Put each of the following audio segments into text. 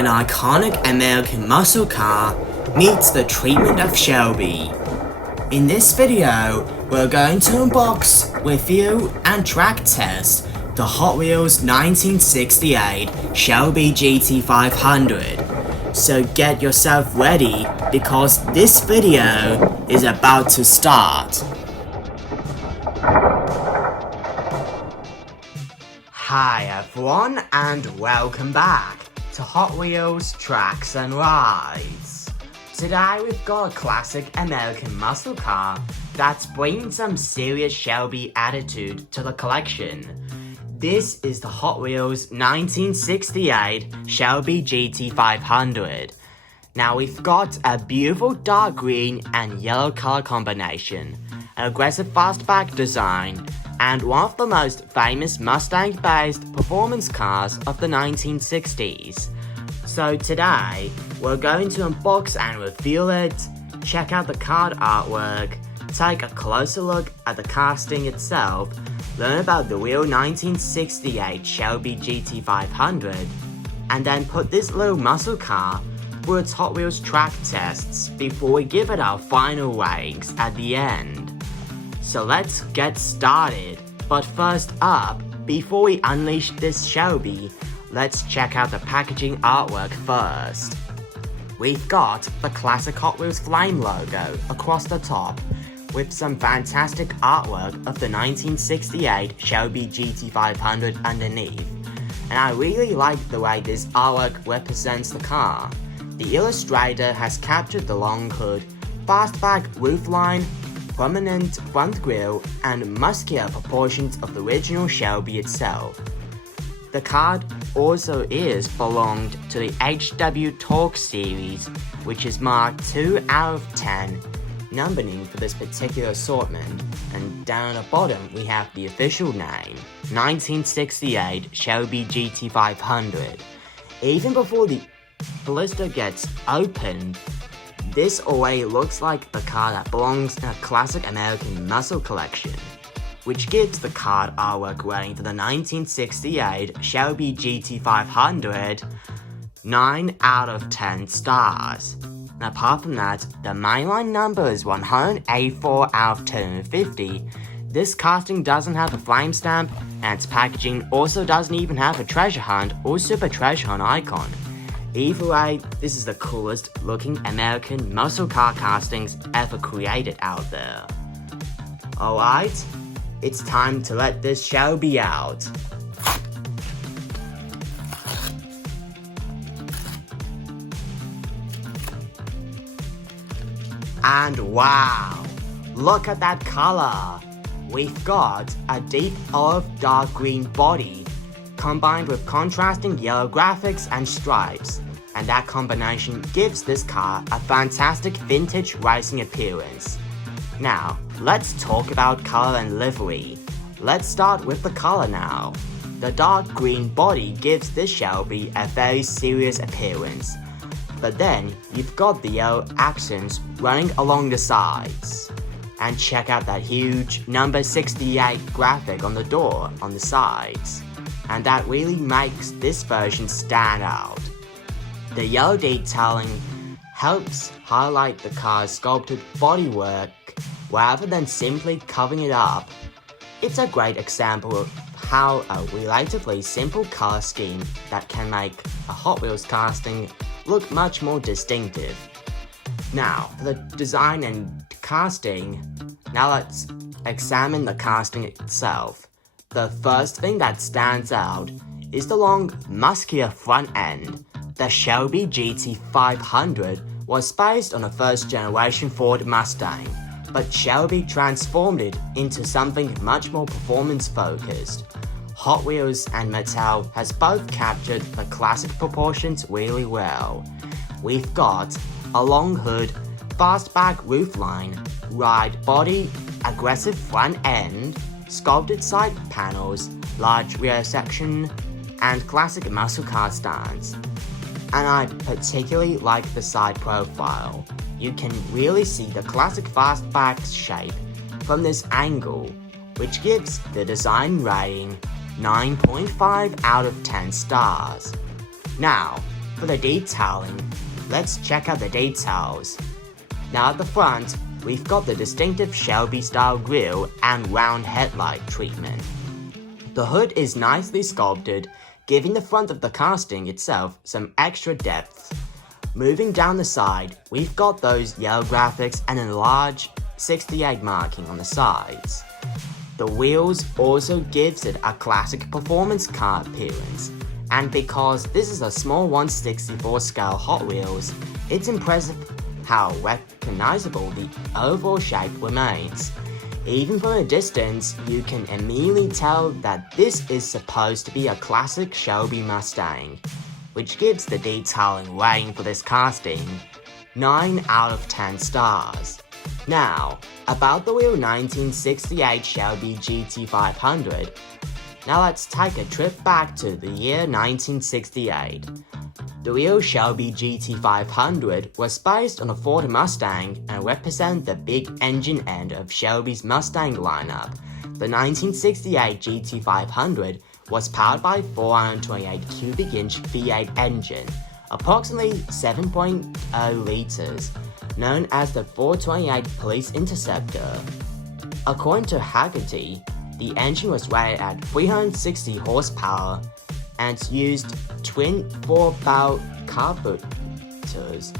an iconic American muscle car meets the treatment of Shelby. In this video, we're going to unbox, review, and track test the Hot Wheels 1968 Shelby GT500. So get yourself ready because this video is about to start. Hi everyone and welcome back to Hot Wheels Tracks and Rides. Today we've got a classic American muscle car that's bringing some serious Shelby attitude to the collection. This is the Hot Wheels 1968 Shelby GT500. Now we've got a beautiful dark green and yellow color combination, an aggressive fastback design, and one of the most famous Mustang-based performance cars of the 1960s. So today, we're going to unbox and reveal it, check out the card artwork, take a closer look at the casting itself, learn about the real 1968 Shelby GT500, and then put this little muscle car through its Hot Wheels track tests before we give it our final ratings at the end. So let's get started, but first up, before we unleash this Shelby, let's check out the packaging artwork first. We've got the classic Hot Wheels flame logo across the top, with some fantastic artwork of the 1968 Shelby GT500 underneath. And I really like the way this artwork represents the car. The illustrator has captured the long hood, fastback roofline, prominent front grille, and muscular proportions of the original Shelby itself. The card also belonged to the HW Torque series, which is marked 2 out of 10 numbering for this particular assortment, and down at the bottom we have the official name, 1968 Shelby GT500. Even before the blister gets opened, this already looks like the car that belongs in a classic American muscle collection, which gives the card artwork rating for the 1968 Shelby GT500 9 out of 10 stars. And apart from that, the mainline number is 184 out of 250. This casting doesn't have a flame stamp, and its packaging also doesn't even have a treasure hunt or super treasure hunt icon. Either way, this is the coolest looking American muscle car castings ever created out there. Alright, it's time to let this Shelby out. And wow, look at that color! We've got a deep olive dark green body combined with contrasting yellow graphics and stripes, and that combination gives this car a fantastic vintage racing appearance. Now, let's talk about color and livery. Let's start with the color now. The dark green body gives this Shelby a very serious appearance, but then you've got the yellow accents running along the sides. And check out that huge number 68 graphic on the door on the sides, and that really makes this version stand out. The yellow detailing helps highlight the car's sculpted bodywork rather than simply covering it up. It's a great example of how a relatively simple color scheme that can make a Hot Wheels casting look much more distinctive. Now, for the design and casting, now let's examine the casting itself. The first thing that stands out is the long, muscular front end. The Shelby GT500 was based on a first-generation Ford Mustang, but Shelby transformed it into something much more performance-focused. Hot Wheels and Mattel has both captured the classic proportions really well. We've got a long hood, fastback roofline, wide body, aggressive front end, sculpted side panels, large rear section, and classic muscle car stance. And I particularly like the side profile. You can really see the classic fastback shape from this angle, which gives the design rating 9.5 out of 10 stars. Now, for the detailing, let's check out the details. Now at the front, we've got the distinctive Shelby style grille and round headlight treatment. The hood is nicely sculpted, giving the front of the casting itself some extra depth. Moving down the side, we've got those yellow graphics and a large 68 marking on the sides. The wheels also gives it a classic performance car appearance, and because this is a small 1/64 scale Hot Wheels, it's impressive how recognizable the overall shape remains. Even from a distance, you can immediately tell that this is supposed to be a classic Shelby Mustang, which gives the detailing rating for this casting 9 out of 10 stars. Now, about the real 1968 Shelby GT500. Now let's take a trip back to the year 1968. The real Shelby GT500 was based on a Ford Mustang and represented the big engine end of Shelby's Mustang lineup. The 1968 GT500 was powered by a 428 cubic inch V8 engine, approximately 7.0 liters, known as the 428 Police Interceptor. According to Haggerty, the engine was rated at 360 horsepower and used twin 4-valve carburetors.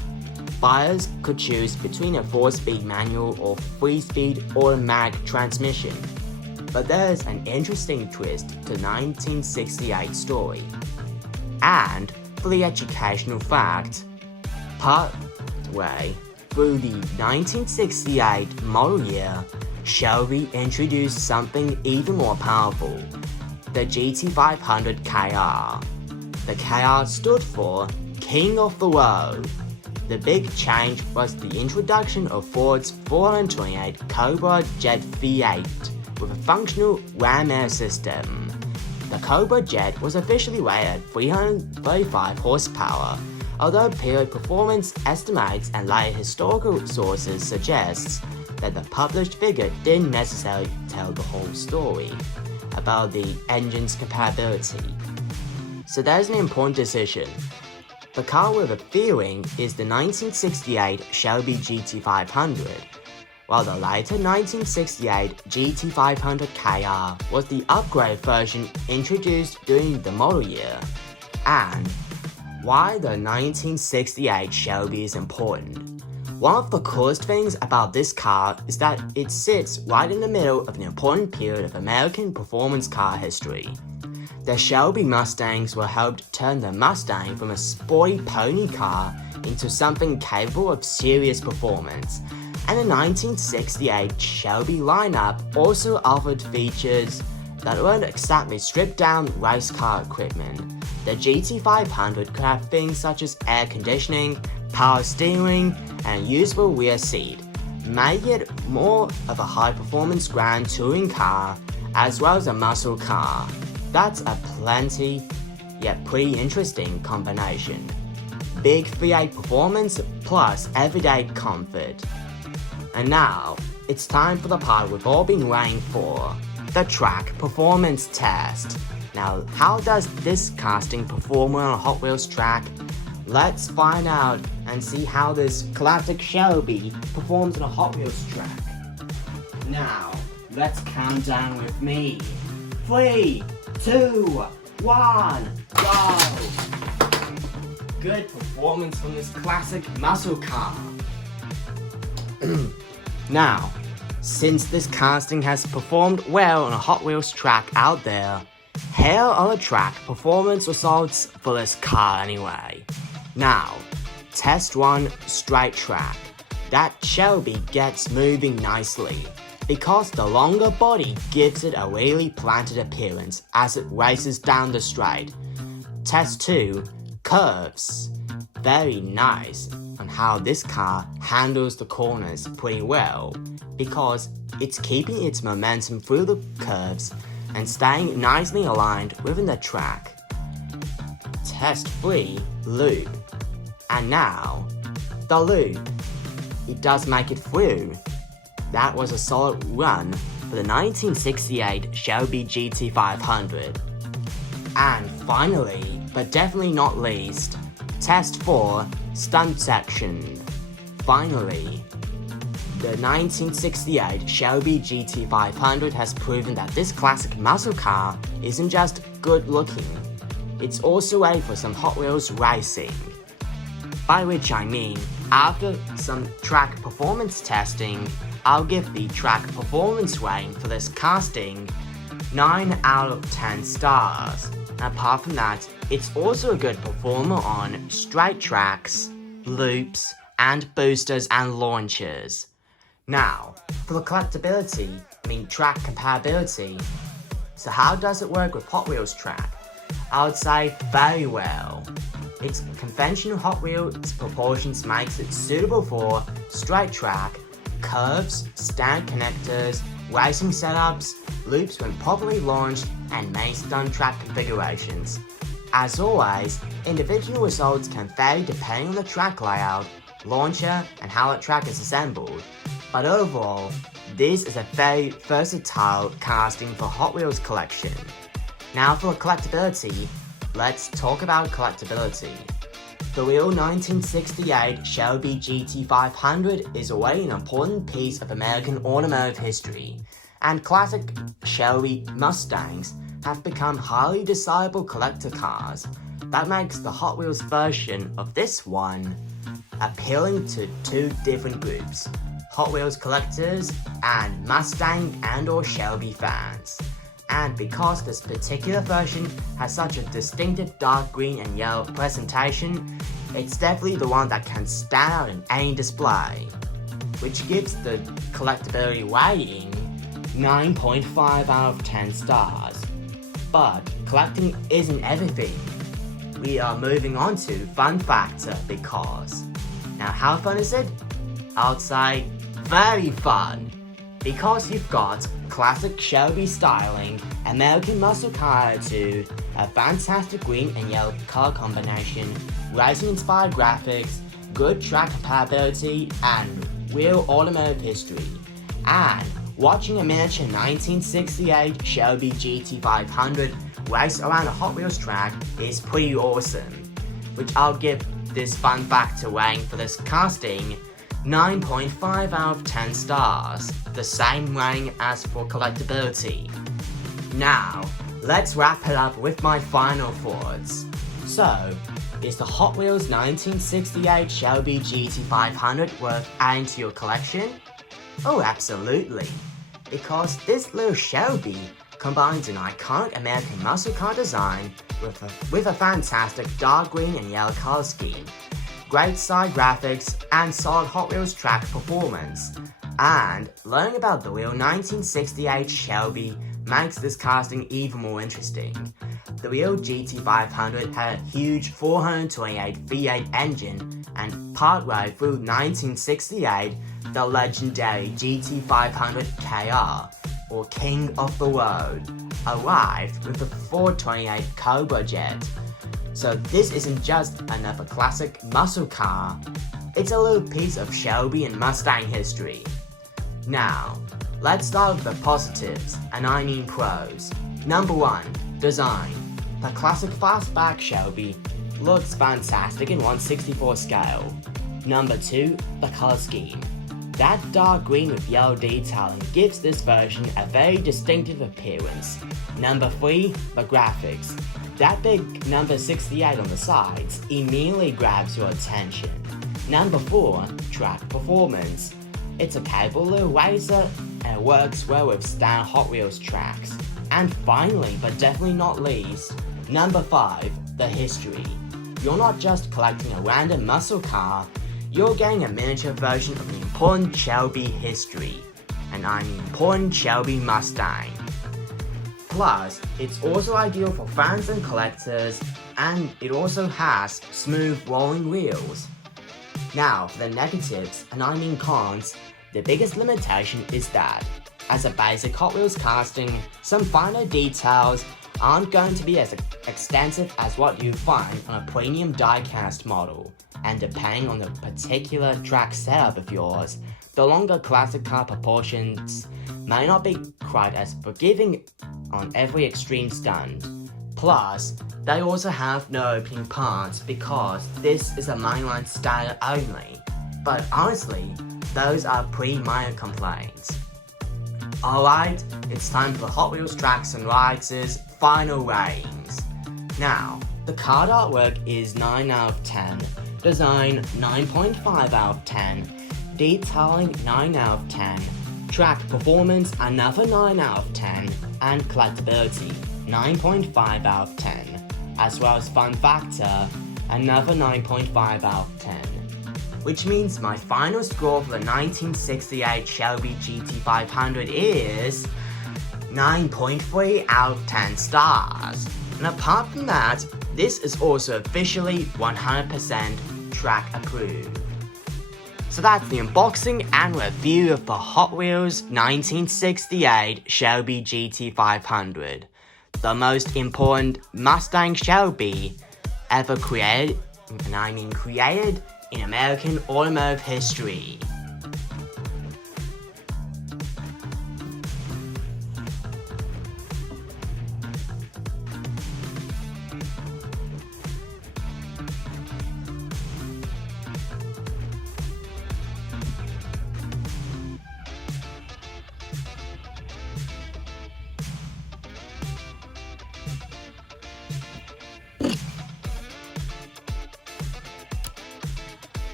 Buyers could choose between a 4-speed manual or 3-speed automatic transmission. But there's an interesting twist to the 1968 story. And for the educational fact, partway through the 1968 model year, Shelby introduced something even more powerful, the GT500 KR. The KR stood for King of the Road. The big change was the introduction of Ford's 428 Cobra Jet V8 with a functional ram air system. The Cobra Jet was officially rated at 335 horsepower, although period performance estimates and later historical sources suggest that the published figure didn't necessarily tell the whole story about the engine's compatibility. So there's an important decision. The car with a feeling is the 1968 Shelby GT500, while the later 1968 GT500 KR was the upgraded version introduced during the model year. And why the 1968 Shelby is important. One of the coolest things about this car is that it sits right in the middle of an important period of American performance car history. The Shelby Mustangs were helped turn the Mustang from a sporty pony car into something capable of serious performance, and the 1968 Shelby lineup also offered features that weren't exactly stripped-down race car equipment. The GT500 could have things such as air conditioning, power steering, and a usable rear seat, making it more of a high-performance grand touring car as well as a muscle car. That's a plenty, yet pretty interesting combination. Big V8 performance plus everyday comfort. And now, it's time for the part we've all been waiting for, the track performance test. Now, how does this casting perform on a Hot Wheels track? Let's find out and see how this classic Shelby performs on a Hot Wheels track. Now, let's count down with me. 3, 2, 1, go! Good performance from this classic muscle car. Now, since this casting has performed well on a Hot Wheels track out there, here are the track performance results for this car anyway. Now, test 1 straight track. That Shelby gets moving nicely, because the longer body gives it a really planted appearance as it races down the straight. Test 2 curves. Very nice on how this car handles the corners pretty well, because it's keeping its momentum through the curves and staying nicely aligned within the track. Test 3 loop. And now, the loop. It does make it through. That was a solid run for the 1968 Shelby GT500. And finally, but definitely not least, Test 4, Stunt Section. Finally, the 1968 Shelby GT500 has proven that this classic muscle car isn't just good looking, it's also ready for some Hot Wheels racing. By which I mean, after some track performance testing, I'll give the track performance rating for this casting 9 out of 10 stars. Apart from that, it's also a good performer on straight tracks, loops, and boosters and launchers. Now, for the collectability, track compatibility. So how does it work with Hot Wheels track? I would say very well. Its conventional Hot Wheels proportions makes it suitable for straight track, curves, stand connectors, racing setups, loops when properly launched, and main stunt track configurations. As always, individual results can vary depending on the track layout, launcher, and how the track is assembled. But overall, this is a very versatile casting for Hot Wheels collection. Now for collectability, let's talk about collectability. The real 1968 Shelby GT500 is already an important piece of American automotive history, and classic Shelby Mustangs have become highly desirable collector cars. That makes the Hot Wheels version of this one appealing to two different groups: Hot Wheels collectors and Mustang and/or Shelby fans. And because this particular version has such a distinctive dark green and yellow presentation, it's definitely the one that can stand out in any display, which gives the collectability rating 9.5 out of 10 stars. But collecting isn't everything. We are moving on to fun factor because, now how fun is it? I would say very fun. Because you've got classic Shelby styling, American muscle car attitude, a fantastic green and yellow color combination, racing-inspired graphics, good track compatibility, and real automotive history. And watching a miniature 1968 Shelby GT500 race around a Hot Wheels track is pretty awesome, which I'll give this fun factor rating for this casting 9.5 out of 10 stars, the same rating as for collectability. Now, let's wrap it up with my final thoughts. So, is the Hot Wheels 1968 Shelby GT500 worth adding to your collection? Oh, absolutely. Because this little Shelby combines an iconic American muscle car design with a fantastic dark green and yellow color scheme, great side graphics, and solid Hot Wheels track performance. And learning about the real 1968 Shelby makes this casting even more interesting. The real GT500 had a huge 428 V8 engine, and partway through 1968, the legendary GT500 KR, or King of the Road, arrived with the 428 Cobra jet. So this isn't just another classic muscle car, it's a little piece of Shelby and Mustang history. Now, let's start with the positives, and I mean pros. Number 1, design. The classic fastback Shelby looks fantastic in 1/64 scale. Number 2, the color scheme. That dark green with yellow detailing gives this version a very distinctive appearance. Number 3, the graphics. That big number 68 on the sides immediately grabs your attention. Number 4, track performance. It's a capable little racer and it works well with standard Hot Wheels tracks. And finally, but definitely not least, number 5, the history. You're not just collecting a random muscle car, you're getting a miniature version of the important Shelby history, and I mean important Shelby Mustang. Plus, it's also ideal for fans and collectors, and it also has smooth rolling wheels. Now, for the negatives, and I mean cons, the biggest limitation is that, as a basic Hot Wheels casting, some finer details aren't going to be as extensive as what you find on a premium die-cast model, and depending on the particular track setup of yours, the longer classic car proportions may not be quite as forgiving on every extreme stunt. Plus, they also have no opening parts because this is a mainline style only. But honestly, those are pretty minor complaints. Alright, it's time for Hot Wheels Tracks and Rides' final ratings. Now, the card artwork is 9 out of 10, design 9.5 out of 10, detailing 9 out of 10, track performance another 9 out of 10, and collectibility 9.5 out of 10, as well as fun factor another 9.5 out of 10. Which means my final score for the 1968 Shelby GT500 is 9.3 out of 10 stars. And apart from that, this is also officially 100% track approved. So that's the unboxing and review of the Hot Wheels 1968 Shelby GT500, the most important Mustang Shelby ever created, and I mean created, in American automotive history.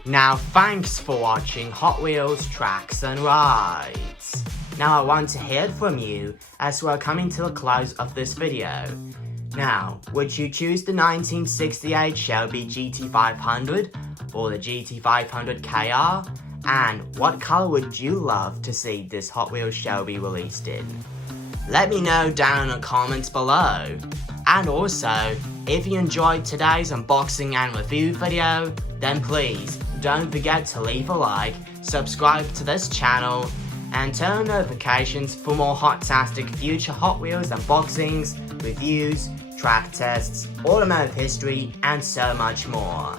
Now thanks for watching Hot Wheels Tracks and Rides. Now I want to hear from you as we're coming to the close of this video. Now, would you choose the 1968 Shelby GT500 or the GT500 KR? And what color would you love to see this Hot Wheels Shelby released in? Let me know down in the comments below. And also, if you enjoyed today's unboxing and review video, then please don't forget to leave a like, subscribe to this channel, and turn on notifications for more hot-tastic future Hot Wheels unboxings, reviews, track tests, automotive history, and so much more.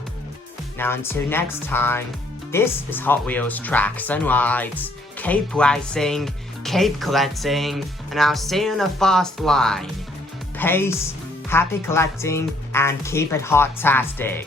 Now until next time, this is Hot Wheels Tracks and Rides. Keep racing, keep collecting, and I'll see you in the fast line. Peace, happy collecting, and keep it hot-tastic.